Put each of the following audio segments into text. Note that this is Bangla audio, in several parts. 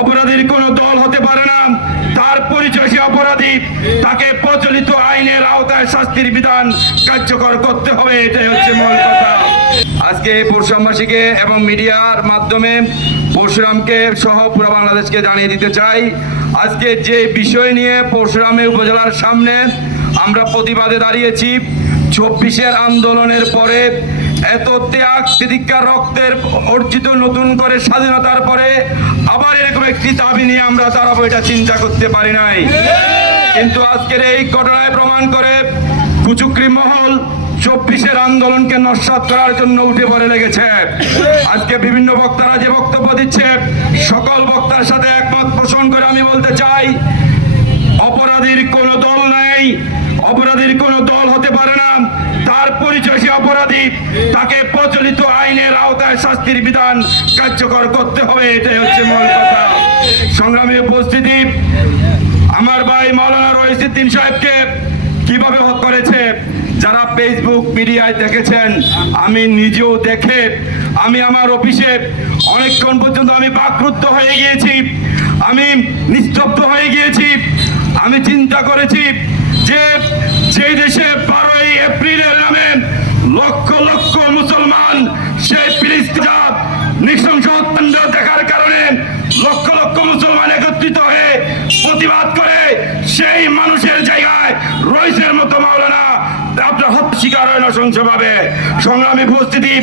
অপরাধীর কোনো দল হতে পারে না, তার পরিচয় সে অপরাধী, তাকে প্রচলিত আইনের আওতায় শাস্তির বিধান কার্যকর করতে হবে, এটাই হচ্ছে মূল কথা। আজকে পরশুরামবাসীকে এবং মিডিয়ার মাধ্যমে পরশুরামকে সহ পুরো বাংলাদেশকে জানিয়ে দিতে চাই, আজকে যে বিষয় নিয়ে পরশুরামে উপজেলার সামনে আমরা প্রতিবাদে দাঁড়িয়েছি, ২৪-এর আন্দোলনের পরে এত ত্যাগ তিতিক্ষা রক্তের অর্জিত নতুন করে স্বাধীনতার পরে আবার এরকম একটি দাবি নিয়ে আমরা দাঁড়াবো, এটা চিন্তা করতে পারি নাই। কিন্তু আজকের এই ঘটনায় প্রমাণ করে কুচক্রী মহল ২৪-এর আন্দোলনকে নস্যাৎ করার জন্য উঠে পড়ে লেগেছে। আজকে বিভিন্ন বক্তারা যে বক্তব্য দিচ্ছে, সকল বক্তার সাথে একমত পোষণ করে আমি বলতে চাই, অপরাধীর কোনো দল নাই, অপরাধীর কোনো দল হতে পারে না, তার পরিচয় সে অপরাধী, তাকে প্রচলিত আইনের আওতায় শাস্তির বিধান কার্যকর করতে হবে, এটাই হচ্ছে মূল কথা। সংগ্রামী উপস্থিতি, আমার ভাই মাওলানা রইসউদ্দিন সাহেবকে কিভাবে হত্যা করেছে যারা ফেসবুক মিডিয়ায় দেখেছেন, আমি নিজেও দেখে আমি আমার অফিসে অনেকক্ষণ পর্যন্ত আমি বাকরুদ্ধ হয়ে গিয়েছি, আমি নিস্তব্ধ হয়ে গিয়েছি। আমি চিন্তা করেছি যে যেই দেশে 12ই এপ্রিলের নামে লক্ষ লক্ষ মুসলমান সেই ফিলিস্তিনে নৃশংস হত্যাকাণ্ড দেখার কারণে লক্ষ লক্ষ মুসলমান একত্রিত হয়ে প্রতিবাদ করে, সেই মানুষের জায়গায় রইসের মতো মাওলানা আপনার হত্যা শিকার হয় নৃশংসভাবে। সংগ্রামী উপস্থিতি,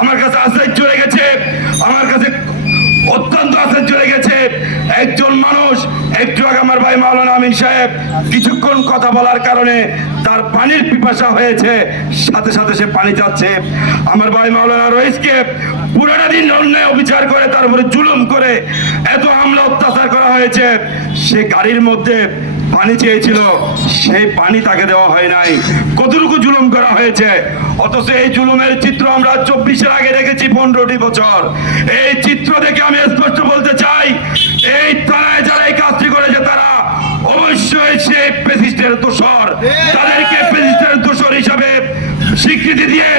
আমার কাছে আশ্চর্য লেগেছে, আমার কাছে অত্যন্ত আশ্চর্য লেগেছে, একজন মানুষ একটু আগে আমার ভাই মাওলানা আমিন সাহেব কিছুক্ষণ কথা বলার কারণে তার পানির পিপাসা হয়েছে, সাথে সাথে সে পানি চাচ্ছে। আমার ভাই মাওলানা রইসকে পুরোটা দিন অন্যায় অবিচার করে তার উপরে জুলুম করে এত হামলা অত্যাচার করা হয়েছে, সে গাড়ির মধ্যে পানি চেয়েছিল, সেই পানি তাকে দেওয়া হয় নাই, কতটুকু জুলুম করা হয়েছে। অথচ এই জুলুমের চিত্র আমরা 24-এর আগে দেখেছি 15টি বছর। এই চিত্র দেখে আমি স্পষ্ট বলতে চাই, এই থানায় যারা এই কাজটি করেছে তারা অবশ্যই সেই ফ্যাসিস্টের দোষর, তাদেরকে ফ্যাসিস্টের দোষর হিসাবে স্বীকৃতি দিয়ে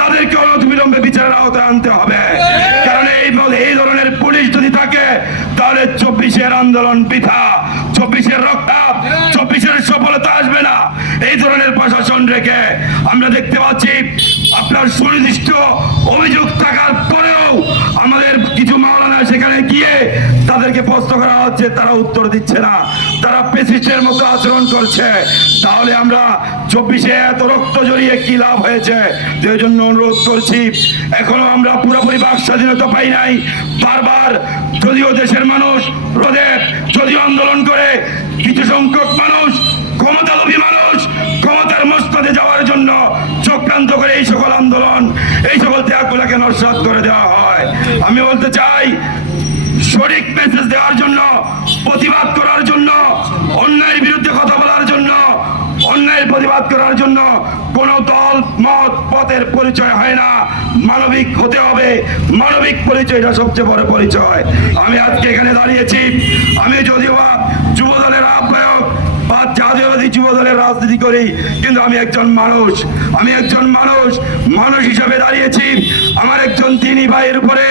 তাদেরকে অনতিবিলম্বে বিচারের আওতায় আনতে হবে। কারণ এই ধরনের পুলিশ যদি থাকে তাহলে 24-এর আন্দোলন বৃথা, 24-এর রক্তাপ, 24-এর সফলতা আসবে না। এই ধরনের প্রশাসন রেখে আমরা দেখতে পাচ্ছি আপনার সুনির্দিষ্ট অভিযোগ থাকার পরেও আমাদের কিছু মাওলানা সেখানে গিয়ে তাদেরকে প্রশ্ন করা হচ্ছে, তারা উত্তর দিচ্ছে না, তারা ফ্যাসিস্টের মতো আচরণ করছে। তাহলে আমরা 24-এ এত রক্ত জড়িয়ে কি লাভ হয়েছে? এই জন্য অনুরোধ করছি, এখনো আমরা পুরোপুরি বাক স্বাধীনতা পাই নাই। বারবার যদিও দেশের মানুষ রোধে যদিও আন্দোলন করে, কিছু সংখ্যক মানুষ ক্ষমতালোভী মানুষ ক্ষমতার মসনদে যাওয়ার জন্য চক্রান্ত করে এই সকল আন্দোলন, এই সকল ত্যাগগুলোকে নস্যাৎ করে দেওয়া হয়। আমি বলতে চাই, সঠিক মেসেজ দেওয়ার জন্য, প্রতিবাদ করার জন্য, অন্যায়ের বিরুদ্ধে কথা বলার জন্য, অন্যায়ের প্রতিবাদ করার জন্য কোন দল মত পথের পরিচয় হয় না, মানবিক হতে হবে। মানবিক পরিচয়টা সবচেয়ে বড় পরিচয়। আমি আজকে এখানে দাঁড়িয়েছি, আমি যদিও যুব দলের আহ্বায়ক বা জাতীয়বাদী যুব দলের রাজনীতি করি, কিন্তু আমি একজন মানুষ, আমি একজন মানুষ হিসাবে দাঁড়িয়েছি। আমার একজন দিনী ভাইয়ের উপরে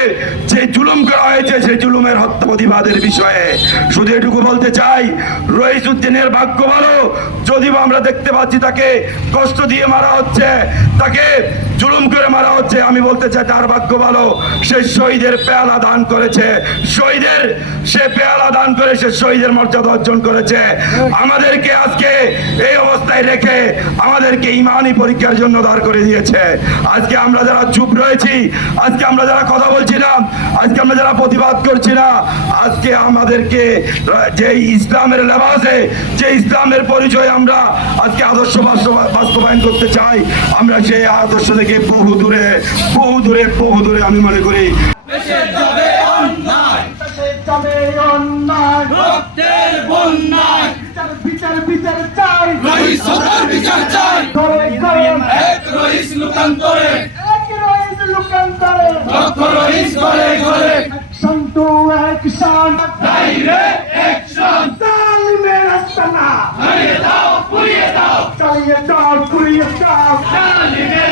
যে জুলুম করা হয়েছে, সেই জুলুমের হত্যা প্রতিবাদের বিষয়ে শুধু এটুকু বলতে চাই, রইসউদ্দিনের ভাগ্য ভালো, যদিও আমরা দেখতে পাচ্ছি তাকে কষ্ট দিয়ে মারা হচ্ছে, তাকে জুলুম করে মারা হচ্ছে। আমি বলতে চাই তার ভাগ্য ভালো, সে শহীদের পেয়ালা দান করেছে, সে পেয়ালা দান করে সে শহীদের মর্যাদা অর্জন করেছে। আমাদেরকে আজকে এই অবস্থায় রেখে আমাদেরকে ইমানি পরীক্ষার জন্য দাঁড় করে দিয়েছে। আজকে আমরা যারা চুপ রয়েছি, আজকে আমরা যারা কথা বলছি না, আজকে আমরা যারা প্রতিবাদ করছি না, আজকে আমাদেরকে যে ইসলামের লেবাসে, যে ইসলামের পরিচয় আমরা আজকে আদর্শ বাস্তবায়ন করতে চাই, আমরা সেই আদর্শ থেকে বহু দূরে আমি মনে করি বিচার চাই, বিচার চাই, রইস লুকান্তরে, লক্ষ রইস ঘরে ঘরে, action to action, direct action, জালিমের আস্তানা, হারিয়ে দাও, পুড়িয়ে দাও, চালিয়ে দাও, পুড়িয়ে দাও, জালিমের